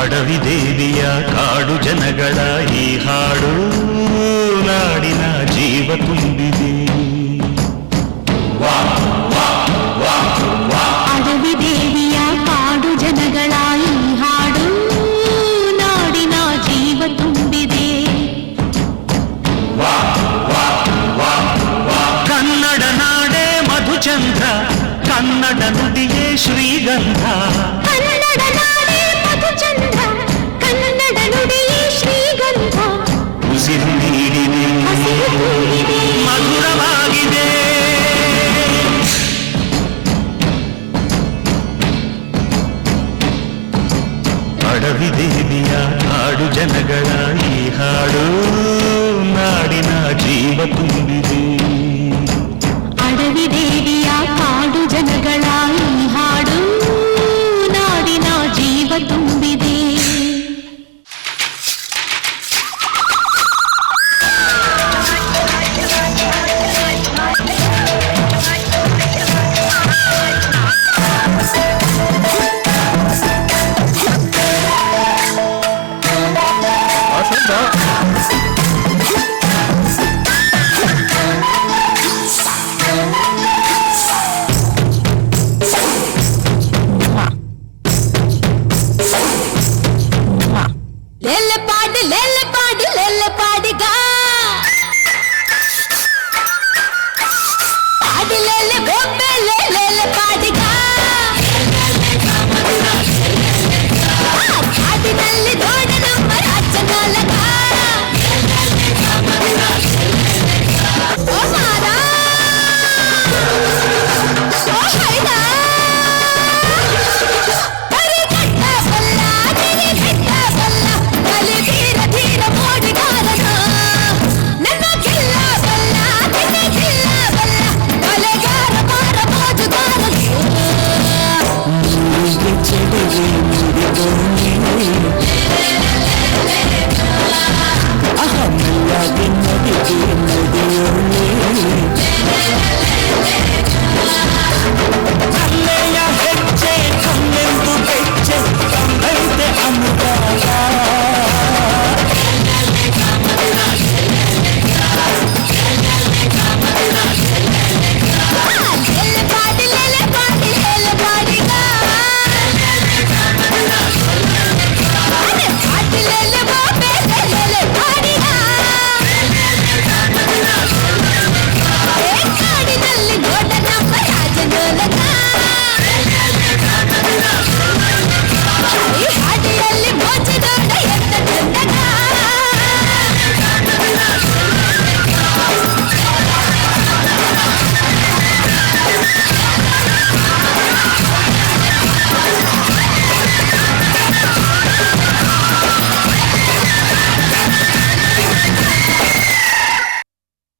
ಅಡವಿ ದೇವಿಯ ಕಾಡು ಜನಗಳ ಈ ಹಾಡು ನಾಡಿನ ಜೀವ ತುಂಬಿದೆ. ಅಡವಿ ದೇವಿಯ ಕಾಡು ಜನಗಳ ಈ ಹಾಡು ನಾಡಿನ ಜೀವ ತುಂಬಿದೆ. ಕನ್ನಡ ನಾಡೇ ಮಧುಚಂದ್ರ, ಕನ್ನಡ ನುಡಿಯೇ ಶ್ರೀಗಂಧ. ಕನ್ನಡ ನಾಡೇ ಮಧುಚಂದ್ರ, ಕನ್ನಡ ನುಡಿಯೇ ಶ್ರೀಗಂಧ. ಉಸಿರು ನೀಡಿದೆ, ಮಧುರವಾಗಿದೆ. ಅಡವಿ ದೇವಿಯ ಕಾಡು ಜನಗಳ ಈ ಹಾಡು ನಾಡಿನ ಜೀವ ತುಂಬಿದೆ. ಅಡವಿ ದೇವಿಯ ಕಾಡು ಜನಗಳ ಈ ಹಾಡು ನಾಡಿನ ಜೀವ ತುಂಬಿದೆ.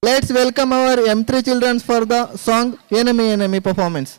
Let's welcome our M3 children for the song Enemy Enemy performance.